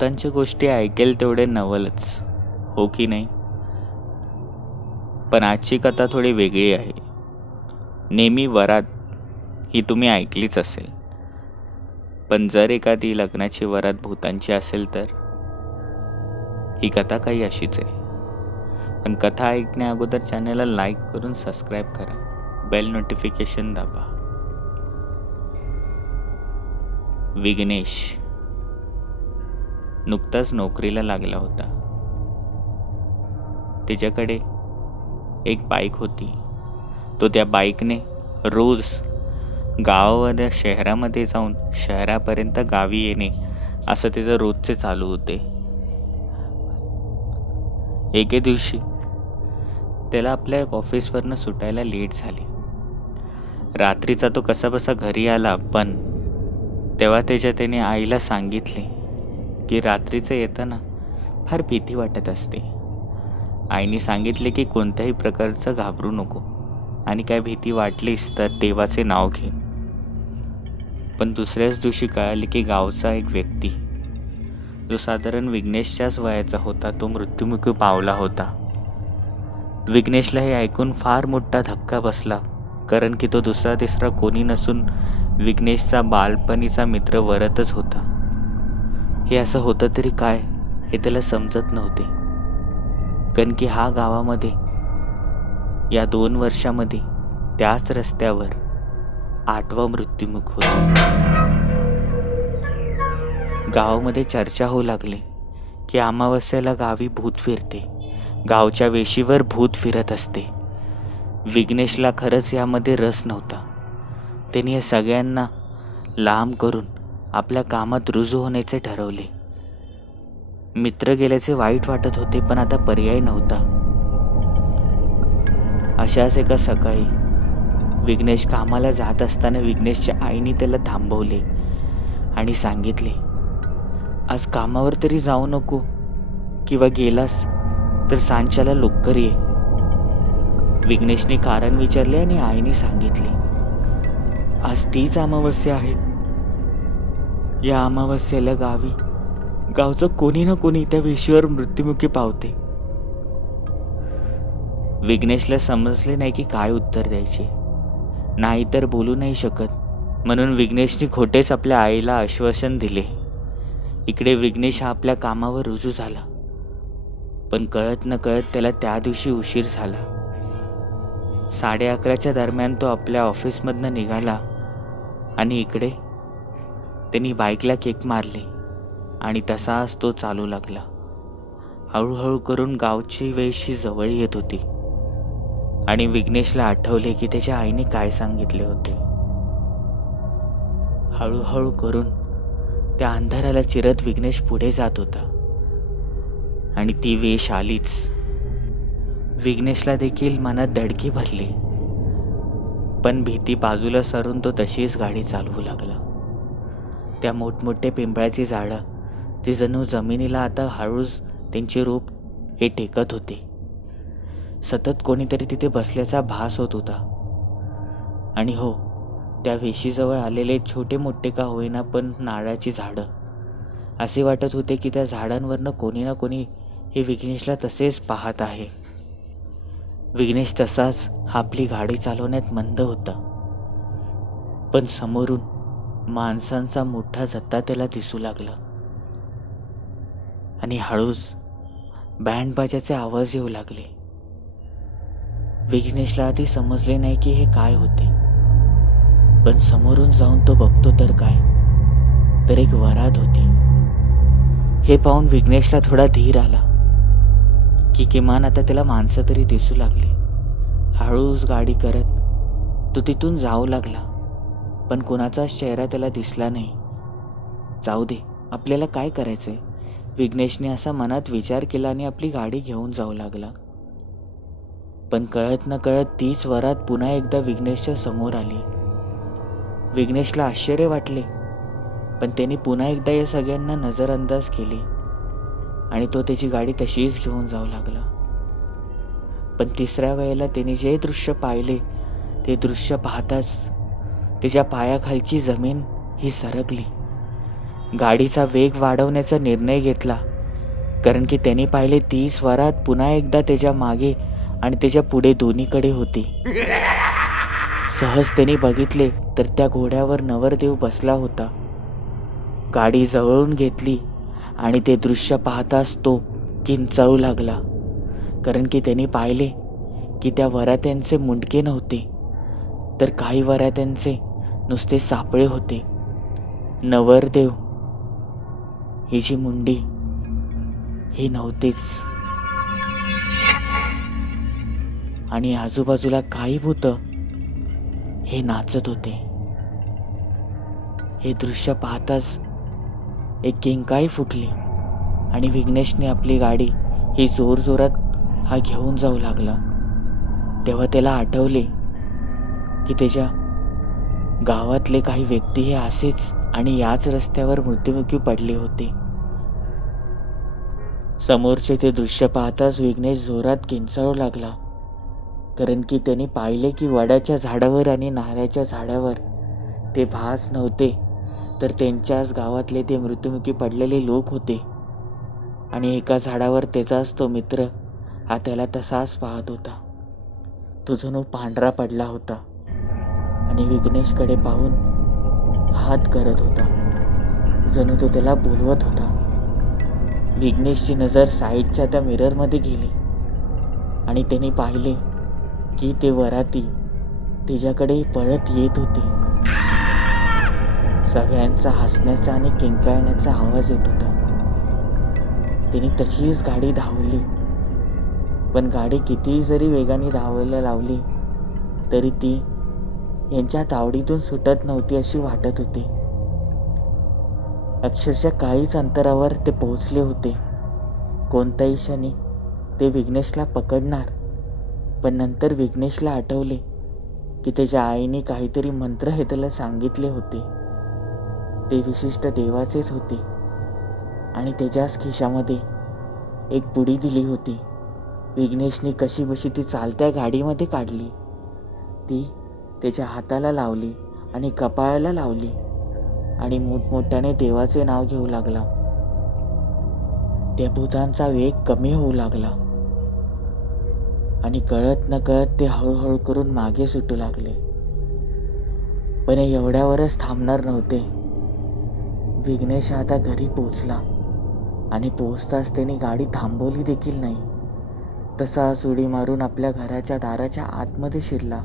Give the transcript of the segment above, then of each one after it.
बहुतांच्या गोष्टी ऐकेल तेवढे नवलच, हो की नाही? पण आजची कथा थोडी वेगळी आहे. नेहमी वरात ही तुम्ही ऐकलीच असेल, पण जर एखादी लग्नाची वरात भूतांची असेल तर ही कथा काही अशीच आहे. पण कथा ऐकण्या अगोदर चॅनलला लाईक करून सबस्क्राईब करा, बेल नोटिफिकेशन दाबा. विघ्नेश नुकताच नोकरीला लागला होता. त्याच्याकडे एक बाईक होती. तो त्या बाईकने रोज गावावर शहरामध्ये जाऊन शहरापर्यंत गावी येणे असं त्याचं रोजचे चालू होते. एके दिवशी त्याला आपल्या ऑफिसवरनं सुटायला लेट झाले. रात्रीचा तो कसाबसा घरी आला, पण तेव्हा त्याने आईला सांगितले की रात्रीचं येताना फार भीती वाटत असते. आईने सांगितले की कोणत्याही प्रकारचं घाबरू नको आणि काय भीती वाटलीस तर देवाचे नाव घे. पण दुसऱ्याच दिवशी कळाले की गावचा एक व्यक्ती, जो साधारण विघ्नेशच्याच वयाचा होता, तो मृत्युमुखी पावला होता. विघ्नेशला हे ऐकून फार मोठा धक्का बसला, कारण की तो दुसरा तिसरा कोणी नसून विघ्नेशचा बालपणीचा मित्र वरतच होता. हे असं होतं तरी काय हे त्याला समजत नव्हते, कारण की हा गावामध्ये या 2 वर्षामध्ये त्याच रस्त्यावर 8वा मृत्युमुख होता. गावामध्ये चर्चा होऊ लागली की अमावस्येला गावी भूत फिरते, गावच्या वेशीवर भूत फिरत असते. विघ्नेशला खरंच यामध्ये रस नव्हता. त्यांनी या सगळ्यांना लांब करून आपल्या कामात रुजू होण्याचे ठरवले. मित्र गेल्याचे वाईट वाटत होते, पण आता पर्याय नव्हता. अशाच एका सकाळी विघ्नेश कामाला जात असताना विघ्नेशच्या आईने त्याला थांबवले आणि सांगितले, आज कामावर तरी जाऊ नको, किंवा गेलास तर सांच्याला लवकर ये. विघ्नेशने कारण विचारले आणि आईने सांगितले, आज तीच अमावस्या आहे. या अमावस्येला गावचं कोणी ना कोणी त्या वेशीवर मृत्युमुखी पावते. विघ्नेशला समजले नाही की काय उत्तर द्यायचे, नाही तर बोलू नाही शकत, म्हणून विघ्नेशने खोटेच आपल्या आईला आश्वासन दिले. इकडे विघ्नेश हा आपल्या कामावर रुजू झाला, पण कळत न कळत त्याला त्या दिवशी उशीर झाला. 11:30च्या दरम्यान तो आपल्या ऑफिसमधनं निघाला आणि इकडे त्यांनी बाईकला किक मारली आणि तसाच तो चालू लागला. हळूहळू करून गावची वेशी जवळ येत होती आणि विघ्नेशला आठवले की त्याच्या आईने काय सांगितले होते. हळूहळू करून त्या अंधाराला चिरत विघ्नेश पुढे जात होता आणि ती वेश आलीच. विघ्नेशला देखील मनात धडकी भरली, पण भीती बाजूला सारून तो तशीच गाडी चालवू लागला. त्या मोठमोठे पिंपळाची झाडं, जे जणू जमिनीला आता हळूच त्यांचे रूप हे टेकत होते. सतत कोणीतरी तिथे बसल्याचा भास होत होता. आणि हो, त्या वेशीजवळ आलेले छोटे मोठे का होईना पण नारळाची झाडं, असे वाटत होते की त्या झाडांवरनं कोणी ना कोणी हे विघ्नेशला तसेच पाहत आहे. विघ्नेश तसाच आपली गाडी चालवण्यात मंद होता, पण समोरून माणसांचा मोठा जत्था त्याला दिसू लागला आणि हळूच बँड बाजाचे आवाज येऊ लागले. विघ्नेशला आधी समजले नाही की हे काय होते, पण समोरून जाऊन तो बघतो तर काय, तर एक वरात होती. हे पाहून विघ्नेशला थोडा धीर आला की किमान आता त्याला माणसं तरी दिसू लागली. हळूच गाडी करत तो तिथून जाऊ लागला, पण कोणाचाच चेहरा त्याला दिसला नाही. जाऊ दे, आपल्याला काय करायचंय, विघ्नेशने असा मनात विचार केला आणि आपली गाडी घेऊन जाऊ लागला. पण कळत न कळत तीच वरात पुन्हा एकदा विघ्नेशच्या समोर आली. विघ्नेशला आश्चर्य वाटले, पण त्याने पुन्हा एकदा या सगळ्यांना नजरअंदाज केली आणि तो त्याची गाडी तशीच घेऊन जाऊ लागला. पण तिसऱ्या वेळेला त्याने जे दृश्य पाहिले, ते दृश्य पाहताच त्याच्या पायाखालची जमीन ही सरकली गाडीचा वेग वाढवण्याचा निर्णय घेतला, कारण की त्यांनी पाहिले ती स्वरात पुन्हा एकदा त्याच्या मागे आणि त्याच्या पुढे दोन्हीकडे होती. सहज त्यांनी बघितले तर त्या घोड्यावर नवरदेव बसला होता. गाडी जवळून घेतली आणि ते दृश्य पाहताच तो किंचाळू लागला, कारण की त्यांनी पाहिले की त्या वरात्यांचे मुंडके नव्हते, तर काही वरात्यांचे नुसते सापळे होते. नवरदेव ही जी मुंडी ही नव्हतीच. आणि आजूबाजूला काही भूतं हे नाचत होते. हे दृश्य पाहताच एक किंकाळी फुटली आणि विघ्नेशने आपली गाडी ही जोरजोरात हा घेऊन जाऊ लागला. तेव्हा त्याला आठवले की त्याच्या गावातले काही व्यक्ती हे असेच आणि याच रस्त्यावर मृत्युमुखी पडले होते. समोरचे ते दृश्य पाहताच विघ्नेश जोरात किंचाळू लागला, कारण की त्यांनी पाहिले की वडाच्या झाडावर आणि नारळाच्या झाडावर ते भास नव्हते, तर त्यांच्याच गावातले ते मृत्युमुखी पडलेले लोक होते. आणि एका झाडावर त्याचाच तो मित्र हा त्याला तसाच पाहत होता. तो जणू पांढरा पडला होता आणि विघ्नेशकडे पाहून हात करत होता, जणू तो त्याला बोलवत होता. विघ्नेशची नजर साईडच्या त्या मिररमध्ये गेली आणि त्यांनी पाहिले की ते वराती त्याच्याकडे पळत येत होते. सगळ्यांचा हसण्याचा आणि किंकाळण्याचा आवाज येत होता. त्यांनी तशीच गाडी धावली, पण गाडी कितीही जरी वेगाने धावायला लावली तरी ती यांच्या तावडीतून सुटत नव्हती अशी वाटत होते. अक्षरशः काहीच अंतरावर ते पोहोचले होते. कोणत्याही क्षणी ते विघ्नेशला पकडणार, पण नंतर विघ्नेशला आठवले की त्याच्या आईने काहीतरी मंत्र हे त्याला सांगितले होते. ते विशिष्ट देवाचेच होते आणि त्याच्याच खिशामध्ये एक पुडी दिली होती. विघ्नेशने कशीबशी ती चालत्या गाडीमध्ये काढली, ती त्याच्या हाताला लावली आणि कपाळाला लावली आणि मोठमोठ्याने देवाचे नाव घेऊ लागला. त्या भूतांचा वेग कमी होऊ लागला आणि कळत न कळत ते हळूहळू करून मागे सुटू लागले. पण एवढ्यावरच थांबणार नव्हते. विघ्नेश आता घरी पोहोचला आणि पोहोचताच त्याने गाडी थांबवली देखील नाही. तसाच उडी मारून आपल्या घराच्या दाराच्या आतमध्ये शिरला.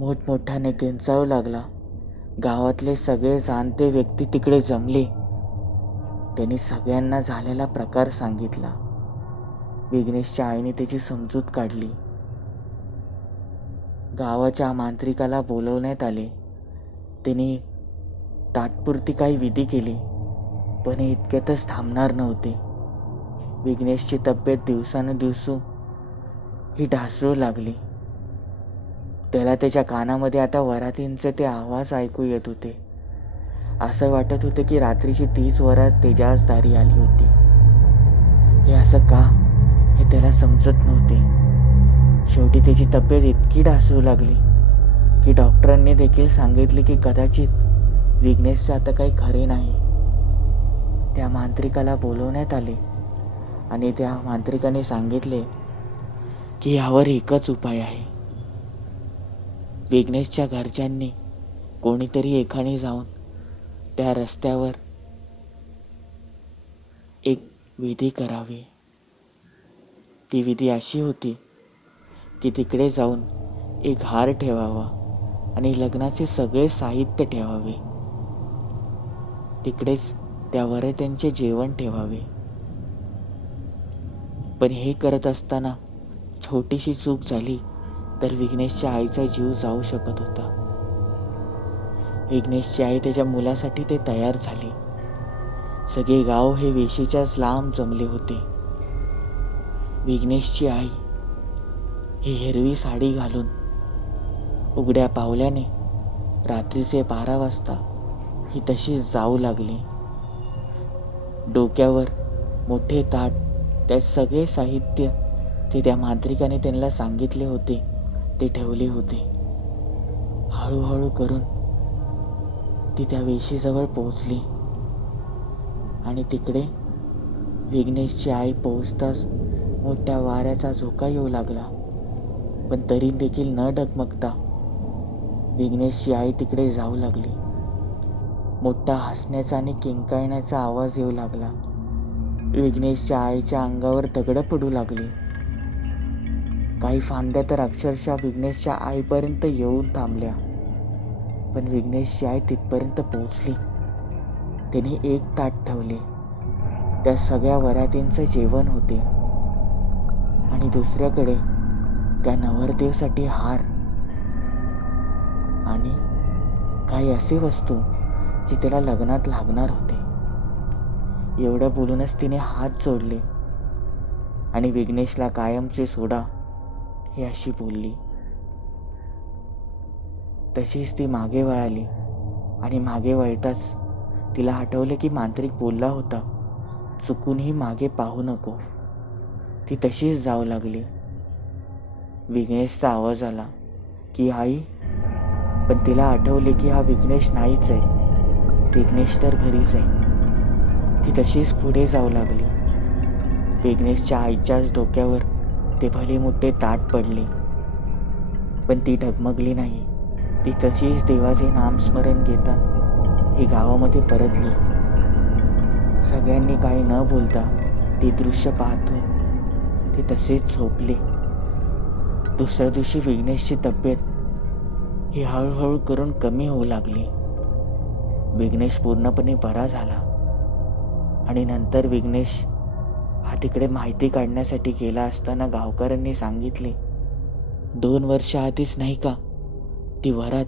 मोठमोठ्याने किंचाळू लागला. गावातले सगळे जाणते व्यक्ती तिकडे जमले. त्यांनी सगळ्यांना झालेला प्रकार सांगितला. विघ्नेशच्या आईने त्याची समजूत काढली. गावाच्या मांत्रिकाला बोलवण्यात आले. त्यांनी तात्पुरती काही विधी केली, पण हे इतक्यातच थांबणार नव्हते. विघ्नेशची तब्येत दिवसानुदिवस ही ढासळू लागली. त्याला त्याच्या कानामध्ये आता वरातींचे ते आवाज ऐकू येत होते. असं वाटत होते की रात्रीची तीच वरात त्याच्याच दारी आली होती. हे असं का हे त्याला समजत नव्हते. शेवटी त्याची तब्येत इतकी ढासळू लागली की डॉक्टरांनी देखील सांगितले की कदाचित विघ्नेशचे आता काही खरे नाही. त्या मांत्रिकाला बोलवण्यात आले आणि त्या मांत्रिकाने सांगितले की यावर एकच उपाय आहे. विघ्नेशच्या घरच्यांनी कोणीतरी एकाने जाऊन त्या रस्त्यावर एक विधी करावी. ती विधी अशी होती की तिकडे जाऊन एक हार ठेवावा आणि लग्नाचे सगळे साहित्य ठेवावे. तिकडेच त्या वरात्यांचे जेवण ठेवावे. पण हे करत असताना छोटीशी चूक झाली तर विघ्नेशच्या आईचा जीव जाऊ शकत होता. विघ्नेशची आई त्याच्या मुलासाठी ते तयार झाली. सगळे गाव हे वेशीच्याच लांब जमले होते. विघ्नेशची आई ही हिरवी साडी घालून उघड्या पावल्याने रात्रीचे 12 वाजता ही तशी जाऊ लागली. डोक्यावर मोठे ताट, त्यात सगळे साहित्य ते त्या मांत्रिकाने त्यांना सांगितले होते ते ठेवले होते. हळूहळू करून ती त्या वेशीजवळ पोहोचली आणि तिकडे विघ्नेशची आई पोहोचताच मोठ्या वाऱ्याचा झोका येऊ लागला. पण तरी देखील न डगमगता विघ्नेशची आई तिकडे जाऊ लागली. मोठा हसण्याचा आणि किंकाळण्याचा आवाज येऊ लागला. विघ्नेशच्या आईच्या अंगावर दगडं पडू लागली. काही फांद्या तर अक्षरशः विघ्नेशच्या आईपर्यंत येऊन थांबल्या. पण विघ्नेशची आई तिथपर्यंत पोहोचली. तिने एक ताट ठेवले. त्या सगळ्या वरातींचं जेवण होते आणि दुसऱ्याकडे त्या नवरदेवासाठी हार आणि काही असे वस्तू जे त्याला लग्नात लागणार होते. एवढं बोलूनच तिने हात जोडले आणि विघ्नेशला कायमचे सोडा हे अशी बोलली. तशीच ती मागे वळाली आणि मागे वळताच तिला आठवले की मांत्रिक बोलला होता, चुकूनही मागे पाहू नको. ती तशीच जाऊ लागली. विघ्नेशचा आवाज आला की आई, पण तिला आठवले की हा विघ्नेश नाहीच आहे. विघ्नेश तर घरीच आहे. ती तशीच पुढे जाऊ लागली. विघ्नेशच्या आईच्याच डोक्यावर ते भले मोठे ताट पडले, पण ती डगमगली नाही. ती तशीच देवाचे नामस्मरण घेता ही गावामध्ये परतली. सगळ्यांनी काही न बोलता ते दृश्य पाहतो ते तसेच झोपले. दुसऱ्या दिवशी विघ्नेशची तब्येत ही हळूहळू करून कमी होऊ लागली. विघ्नेश पूर्णपणे बरा झाला आणि नंतर विघ्नेश हा तिकडे माहिती काढण्यासाठी गेला असताना गावकऱ्यांनी सांगितले, 2 वर्ष आधीच नाही का ती वरात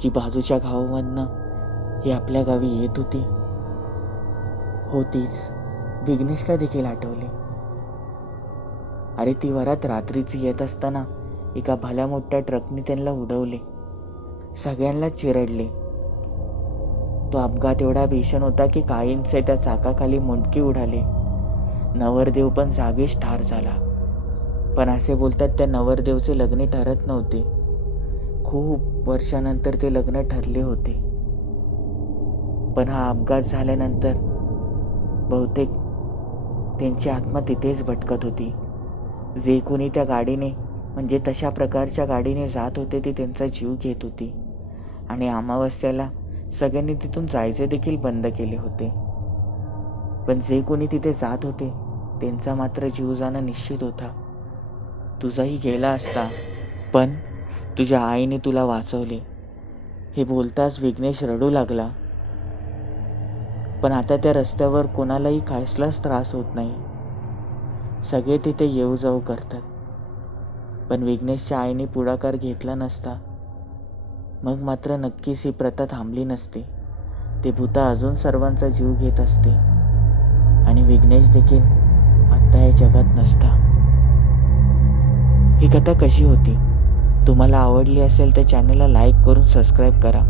जी बाजूच्या गावामधनं ही आपल्या गावी येत होती. हो तीच. विघ्नेशला देखील आठवले. अरे ती वरात रात्रीची येत असताना एका भल्या मोठ्या ट्रकने त्यांना उडवले. सगळ्यांना चिरडले. तो अपघात एवढा भीषण होता की काहींचे त्या चाकाखाली मुंडके उडाले. नवरदेव पण जागीच ठार झाला. पण असे बोलतात त्या नवरदेवचे लग्न ठरत नव्हते. खूप वर्षानंतर ते लग्न ठरले होते. पण हा अपघात झाल्यानंतर बहुतेक त्यांची आत्मा तिथेच भटकत होती. जे कोणी त्या गाडीने म्हणजे तशा प्रकारच्या गाडीने जात होते ते त्यांचा जीव घेत होती आणि अमावस्याला सगळ्यांनी तिथून जायचे देखील बंद केले होते. पण जे कोणी तिथे जात होते त्यांचा मात्र जीव जाणं निश्चित होता. तुझाही गेला असता, पण तुझ्या आईने तुला वाचवले. हे बोलताच विघ्नेश रडू लागला. पण आता त्या रस्त्यावर कोणालाही कसलाच त्रास होत नाही. सगळे तिथे येऊ जाऊ करतात. पण विघ्नेशच्या आईने पुढाकार घेतला नसता मग मात्र नक्कीच ही प्रथा थांबली नसती. ते भूता अजून सर्वांचा जीव घेत असते आणि विघ्नेश देखील आता या जगात नसता. ही कथा कशी होती? तुम्हाला आवडली असेल तर चॅनलला लाईक करून सबस्क्राईब करा.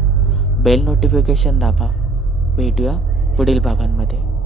बेल नोटिफिकेशन दाबा. भेटूया पुढील भागांमध्ये.